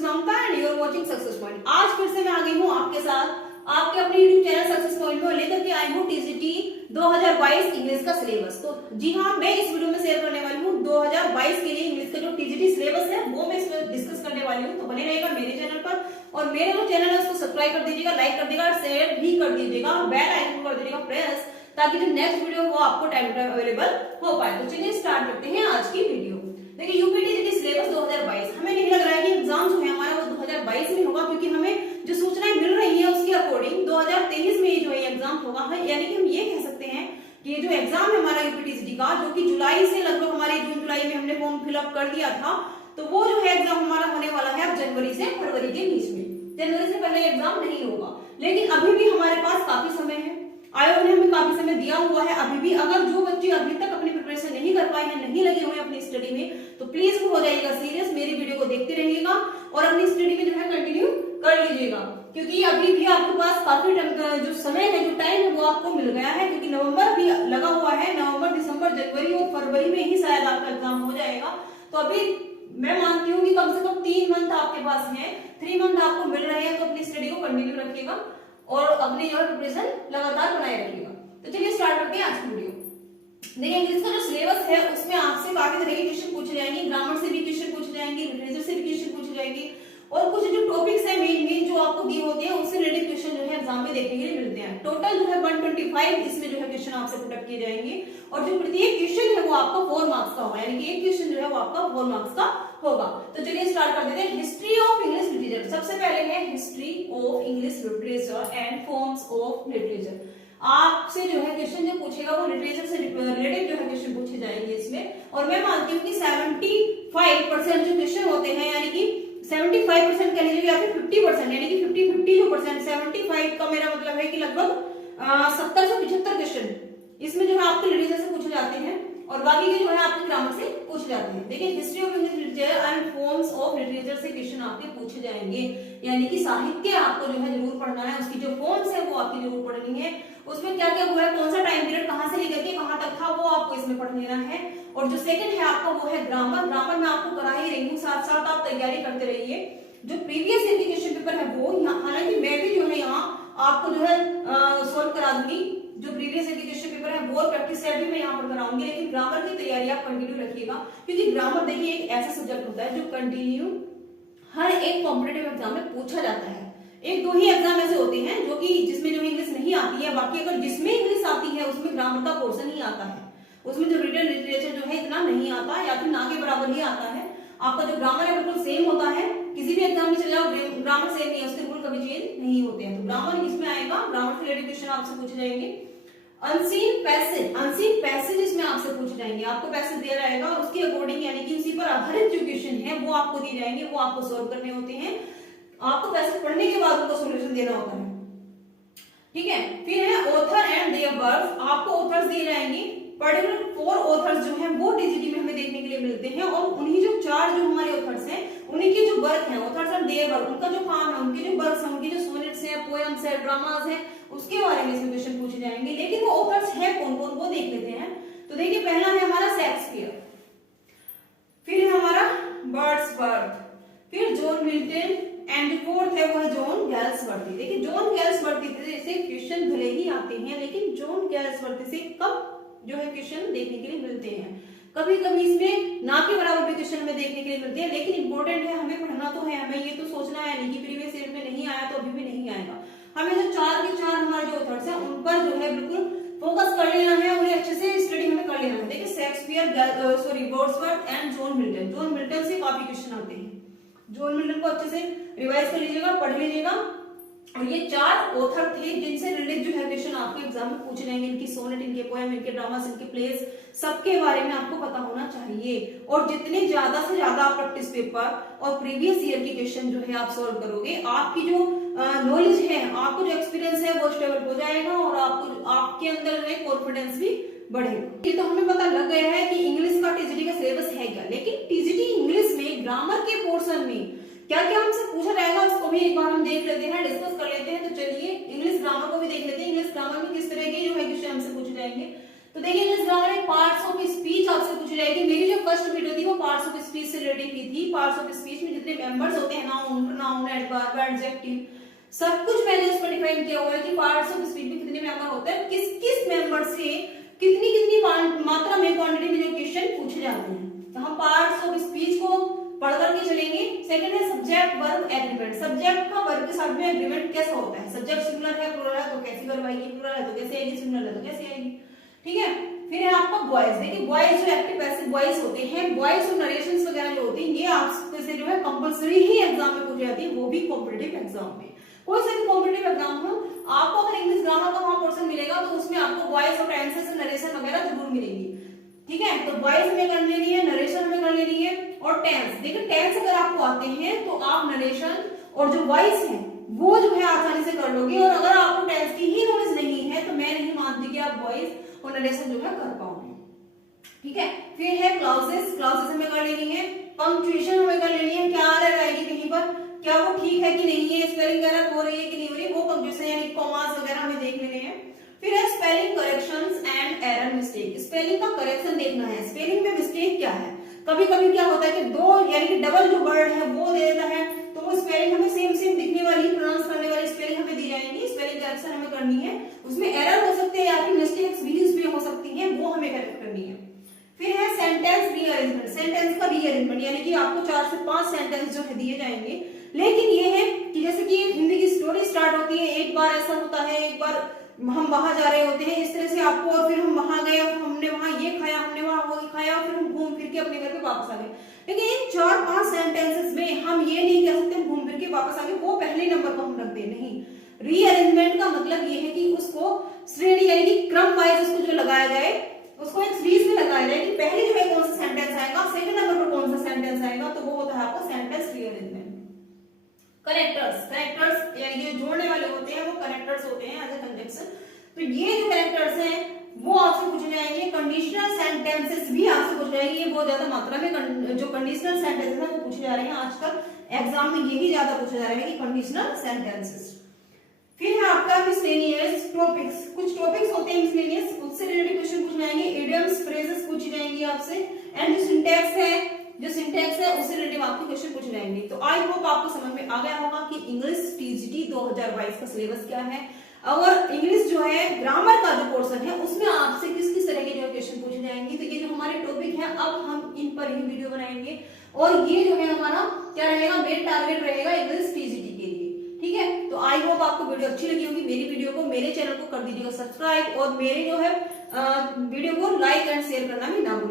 Is Mamta and you are watching success point. आज फिर से मैं आ गई हूँ आपके साथ आपके अपने यूट्यूब चैनल सक्सेस पॉइंट में लेकर के आई हूँ टीजीटी 2022 इंग्लिश का सिलेबस। तो जी हाँ, मैं इस वीडियो में शेयर करने वाली हूँ 2022 के लिए इंग्लिश का जो टीजीटी सिलेबस है वो मैं इसमें डिस्कस करने वाली हूँ। तो बने रहेगा मेरे चैनल पर और मेरे जो चैनल है उसको सब्सक्राइब कर दीजिएगा, लाइक कर दीजिएगा, शेयर भी कर दीजिएगा और बेल आइकन कर दीजिएगा प्रेस, ताकि जो नेक्स्ट वीडियो वो आपको टाइम टाइम अवेलेबल हो पाए। तो चलिए स्टार्ट करते हैं आज की वीडियो। देखिए यूपीटीजीटी सिलेबस 2022, हमें नहीं लग रहा है कि एग्जाम जो है हमारा वो 2022 में होगा, क्योंकि हमें जो सूचनाएं मिल रही है उसके अकॉर्डिंग 2023 में जो है एग्जाम होगा। यानी कि हम ये कह सकते हैं कि ये जो एग्जाम है हमारा यूपीटीजीटी का, जो कि जुलाई से लगभग हमारे जून जुलाई में हमने फॉर्म फिलअप कर दिया था, तो वो जो है एग्जाम हमारा होने वाला है अब जनवरी से फरवरी के बीच में। जनवरी से पहले एग्जाम नहीं होगा, लेकिन अभी भी हमारे पास काफी समय है। आयोग ने हमें काफी समय दिया हुआ है। अभी भी अगर जो बच्चे अभी तक अपनी प्रिपरेशन नहीं कर पाए हैं, नहीं लगे हुए अपनी स्टडी में, तो प्लीज हो जाइएगा सीरियस, मेरी वीडियो को देखते रहिएगा और अपनी स्टडी में जो है कंटिन्यू कर लीजिएगा, क्योंकि अभी भी आपके पास काफी जो समय है, जो टाइम है वो आपको मिल गया है, क्योंकि नवंबर भी लगा हुआ है। नवंबर, दिसंबर, जनवरी और फरवरी में ही शायद आपका एग्जाम हो जाएगा। तो अभी मैं मानती हूँ कि कम से कम 3 मंथ आपके पास है, 3 मंथ आपको मिल रहे हैं। तो अपनी स्टडी को कंटिन्यू रखिएगा और अपनी जो प्रिपरेशन लगातार बनाए रखिएगा। तो चलिए स्टार्ट करते हैं आज की वीडियो। देखिए इंग्लिश का जो सिलेबस है उसमें आपसे काफी तरह के क्वेश्चन पूछे जाएंगे, ग्रामर से भी क्वेश्चन पूछे जाएंगे, लिटरेचर से भी क्वेश्चन पूछे जाएंगे और कुछ जो टॉपिक्स है मेन जो आपको दिए होते हैं उससे रिलेटेड क्वेश्चन जो है एग्जाम में देखने के लिए मिलते हैं। टोटल जो है 125 इसमें जो है क्वेश्चन आपसे पुटअप किए जाएंगे और जो प्रत्येक क्वेश्चन है वो आपका 4 मार्क्स का होगा, यानी कि एक क्वेश्चन जो है वो आपका 4 मार्क्स का होगा। तो चलिए स्टार्ट कर देते हैं। हिस्ट्री ऑफ इंग्लिश लिटरेचर, सबसे पहले है history of English literature and forms of literature. आपसे जो है क्वेश्चन जो पूछेगा वो लिटरेचर से रिलेटेड जो है क्वेश्चन पूछे जाएंगे इसमें। और मैं मानती हूँ कि 75% जो क्वेश्चन होते हैं, यानी कि 75% कह लीजिए या फिर 50%, यानी कि 50-50 जो परसेंट, 75 का मेरा मतलब है कि लगभग 70 से 75 क्वेश्चन इसमें जो है आपके लिटरेचर से पूछे जाते हैं और बाकी के जो है आपके ग्रामर से पूछे जाते हैं। देखिए history of English literature and forms of literature से क्वेश्चन आपके पूछे जाएंगे, यानी कि साहित्य आपको जो है जरूर पढ़ना है, उसकी जो फॉर्म्स है वो आपकी जरूर पढ़नी है, उसमें क्या क्या हुआ है, कौन सा टाइम पीरियड कहां से लेकर के कहां तक था वो आपको इसमें पढ़ लेना है। और जो सेकंड है आपका वो है ग्रामर। ग्रामर में आपको करा ही रही हूँ, साथ साथ आप तैयारी करते रहिए। जो प्रीवियस ईयर के क्वेश्चन पेपर है वो यहाँ, हालांकि मैं भी जो है यहाँ आपको जो है सोल्व करा दूंगी, जो प्रीवियस ईयर के क्वेश्चन पेपर है वो प्रैक्टिस सेट भी मैं यहाँ पर कराऊंगी, लेकिन ग्रामर की तैयारी आप कंटिन्यू रखिएगा, क्योंकि ग्रामर देखिए एक ऐसा सब्जेक्ट होता है जो कंटिन्यू हर एक कॉम्पिटेटिव एग्जाम में पूछा जाता है। 1-2 ही एग्जाम ऐसे होते हैं जो कि जिसमें जो इंग्लिश नहीं आती है, बाकी अगर जिसमें इंग्लिश आती है उसमें ग्रामर का पोर्शन ही आता है, उसमें जो रिटन लिटरेचर जो है इतना नहीं आता या फिर ना के बराबर ही आता है। आपका जो ग्रामर है बिल्कुल सेम होता है, किसी भी एग्जाम में चले जाओ ग्रामर सेम नहीं है, उसके रूल कभी चेंज नहीं होते हैं। तो ग्रामर इसमें आएगा, ग्रामर से रिलेटेड क्वेश्चन आपसे पूछे जाएंगे। अनसीन पैसेज इसमें आपसे पूछे जाएंगे, आपको पैसेज दिया जाएगा और उसके अकॉर्डिंग यानी कि उसी पर आधारित जो क्वेश्चन है वो आपको दिए जाएंगे, वो आपको सॉल्व करने होते हैं। आपको पैसेज पढ़ने के बाद उनको सॉल्यूशन देना होता है, ठीक है। फिर है ऑथर एंड देयर वर्क, आपको ऑथर्स दिए जाएंगे, पर्टिकुलर 4 ऑथर्स जो हैं वो टीजीटी में हमें देखने के लिए मिलते हैं और उन्हीं जो 4 जो हमारे ऑथर्स हैं उन्हीं के जो वर्क हैं, ऑथर्स एंड देयर वर्क, उनका जो काम है, उनके जो वर्क्स हैं, उनके जो सोनेट्स हैं, पोएम्स हैं, ड्रामास हैं, उसके बारे में इसमें क्वेश्चन पूछे जाएंगे। लेकिन वो ऑथर्स है कौन कौन वो देख लेते हैं। तो देखिए पहला है हमारा शेक्सपियर, फिर है हमारा वर्ड्सवर्थ, फिर जॉन मिल्टन एंड फोर्थ है वह जॉन गैल्सवर्दी। देखिए जॉन गैल्सवर्दी से क्वेश्चन भले ही आते हैं, लेकिन जॉन गैल्सवर्दी से कब जो है क्वेश्चन देखने के लिए मिलते हैं, कभी कभी इसमें ना के बराबर भी क्वेश्चन हमें देखने के लिए मिलते हैं, लेकिन इंपॉर्टेंट है, हमें पढ़ना तो है, हमें ये तो सोचना है नहीं कि प्रीवियस ईयर में नहीं आया तो अभी भी नहीं आएगा। हमें जो 4 के 4 हमारे जो ऑथर्स हैं उन पर जो है बिल्कुल फोकस कर लेना है, उन्हें अच्छे से स्टडी हमें कर लेना है। देखिए Shakespeare, Wordsworth and John Milton, John Milton से काफी क्वेश्चन आते हैं, जॉन मिल्टन को अच्छे से रिवाइज कर लीजिएगा, पढ़ लीजिएगा। और ये 4 ऑथर थे जिनसे रिलेटेड जो है क्वेश्चन आपके एग्जाम में पूछे जाएंगे, इनकी सोनेट, इनके पोएम, इनके ड्रामास, इनके प्लेस, सबके बारे में आपको पता होना चाहिए। और जितने ज्यादा से ज्यादा आप प्रैक्टिस पेपर और प्रीवियस ईयर के क्वेश्चन जो है आप सॉल्व करोगे, आपकी जो नॉलेज है, आपको जो एक्सपीरियंस है वो स्टेबल हो जाएगा और आपको आपके अंदर में कॉन्फिडेंस भी बढ़ेगा। ये तो हमें पता लग गया है कि इंग्लिश का टीजीटी का सिलेबस है क्या, लेकिन टीजीटी इंग्लिश में ग्रामर के पोर्शन में क्या क्या हमसे पूछा जाएगा उसको भी एक बार हम देख लेते हैं, डिस्कस कर लेते हैं। तो चलिए इंग्लिश ग्रामर को भी देख लेते हैं। इंग्लिश ग्रामर में किस तरह के जो है क्वेश्चन हमसे पूछे जाएंगे। तो देखिए इंग्लिश ग्रामर में पार्ट्स ऑफ स्पीच आपसे पूछी जाएगी। मेरी जो फर्स्ट वीडियो थी वो पार्ट्स ऑफ स्पीच से रिलेटेड की थी। पार्ट्स ऑफ स्पीच में जितने कितने मेंबर्स होते हैं, नाउन, प्रोनाउन, एडवर्ब, एडजेक्टिव, सब कुछ मैंने उस पर डिफाइन किया हुआ है कि पार्ट्स ऑफ स्पीच में कितने मेंबर होते हैं, किस किस मेंबर से कितनी कितनी मात्रा में, क्वांटिटी में जो क्वेश्चन पूछे जाते हैं। तो हम पार्ट्स ऑफ स्पीच को पढ़ करके चलेंगे। सेकंड है सब्जेक्ट वर्ब एग्रीमेंट। सब्जेक्ट का वर्ब के साथ में एग्रीमेंट कैसा होता है, सब्जेक्ट सिंगुलर है, प्लुरल है तो कैसी वर्ब आएगी, प्लुरल है तो कैसे आएगी, सिंगुलर है तो कैसे आएगी। ठीक है, फिर है आपका वॉइस। देखिए वॉइस जो एक्टिव पैसिव वॉइस होते हैं, वॉइस और नरेशंस वगैरह जो होती हैं, ये आपसे से जो है कंपलसरी ही एग्जाम में पूछी जाती है, वो भी कॉम्पिटिटिव एग्जाम में। कोई सा भी कॉम्पिटिटिव एग्जाम हो, आपको अगर इंग्लिश ग्रामर का वहां पोर्शन मिलेगा तो उसमें आपको वॉइस और टेंसेस और नरेशन वगैरह जरूर मिलेगी। ठीक है, तो वॉइस हमें कर लेनी है, नरेशन हमें कर लेनी है, और टेंस। देखिए टेंस अगर आपको आते हैं तो आप नरेशन और जो वॉइस है वो जो है आसानी से कर लोगे, और अगर आपको टेंस की ही नॉलेज नहीं है तो मैं नहीं मानती कि आप वॉइस और नरेशन जो है कर पाओगे। ठीक है, फिर है क्लॉजेस। क्लॉजेस हमें कर लेनी है, पंक्चुएशन हमें कर लेनी है, क्या एरर आएगी कहीं पर, क्या वो ठीक है कि नहीं है, स्पेलिंग एरर हो रही है कि नहीं हो रही, वो पंक्चुएशन यानी कॉमास वगैरह हमें देख लेने हैं। फिर है spelling corrections and error mistake. Spelling का करेक्शन देखना है, स्पेलिंग में मिस्टेक क्या है। कभी कभी क्या होता है कि दो यानी कि डबल जो वर्ड है वो दे देता है, तो वो स्पेलिंग हमें सेम सेम दिखने वाली, प्रोनाउंस करने वाली स्पेलिंग हमें दी जाएंगी, स्पेलिंग करेक्शन हमें करनी है, उसमें एरर हो सकते हैं या फिर मिस्टेक्स भी उसमें हो सकती हैं, वो हमें करेक्ट करनी है। फिर है सेंटेंस रीअरेंजमेंट। सेंटेंस का रीअरेंजमेंट यानी कि आपको 4 से 5 सेंटेंस जो है दिए जाएंगे, लेकिन ये है कि जैसे कि हिंदी की स्टोरी स्टार्ट होती है, एक बार ऐसा होता है, एक बार हम वहां जा रहे होते हैं इस तरह से आपको, और फिर हम वहां गए और हमने वहां ये खाया, हमने वहां वो खाया, और फिर हम घूम फिर के अपने घर पे वापस आ गए। लेकिन इन 4-5 सेंटेंसेस में हम ये नहीं कह सकते घूम फिर के वापस आ गए, वो पहले नंबर पर हम रख दे, नहीं। रीअरेंजमेंट का मतलब ये है कि उसको श्रेणी यानी कि क्रम वाइज उसको जो लगाया जाए, उसको एक सीरीज में लगाया जाए कि पहले जो है कौन सा सेंटेंस आएगा, सेकंड नंबर पर कौन सा सेंटेंस आएगा, तो वो होता है आपका सेंटेंस रीअरेंजमेंट। कनेक्टर्स। कनेक्टर्स यानी कि जोड़ने वाले होते हैं वो कनेक्टर्स होते हैं एज ए कंजंक्शन। तो ये जो कनेक्टर्स हैं वो आपसे पूछे जाएंगे। कंडीशनल सेंटेंसेस भी आपसे पूछे जाएंगे, ये बहुत ज्यादा मात्रा में जो कंडीशनल सेंटेंसेस हैं वो पूछे जा रहे हैं आजकल एग्जाम में, यही ज्यादा पूछा जा रहा है कि कंडीशनल सेंटेंसेस। फिर है आपका मिसलेनियस टॉपिक्स। कुछ टॉपिक्स होते हैं मिसलेनियस, उससे रिलेटेड क्वेश्चन पूछ जाएंगे, इडियम्स फ्रेजेस पूछी जाएंगी आपसे, एंड जो सिंटैक्स है उससे रिलेटेड आपके क्वेश्चन पूछे जाएंगे। तो आई होप आपको समझ में आ गया होगा कि इंग्लिश टीजीटी 2022 का सिलेबस क्या है, और इंग्लिश जो है ग्रामर का जो पोर्शन है उसमें आपसे किस किस तरह के जो क्वेश्चन पूछे जाएंगे। तो ये जो हमारे टॉपिक है अब हम इन पर ही वीडियो बनाएंगे, और ये जो है हमारा क्या रहेगा, मेन टारगेट रहेगा इंग्लिश टीजीटी के लिए। ठीक है, तो आई होप आपको वीडियो अच्छी लगी होगी। मेरी वीडियो को, मेरे चैनल को कर दीजिएगा सब्सक्राइब, और मेरे जो है वीडियो को लाइक एंड शेयर करना भी ना भूलिए।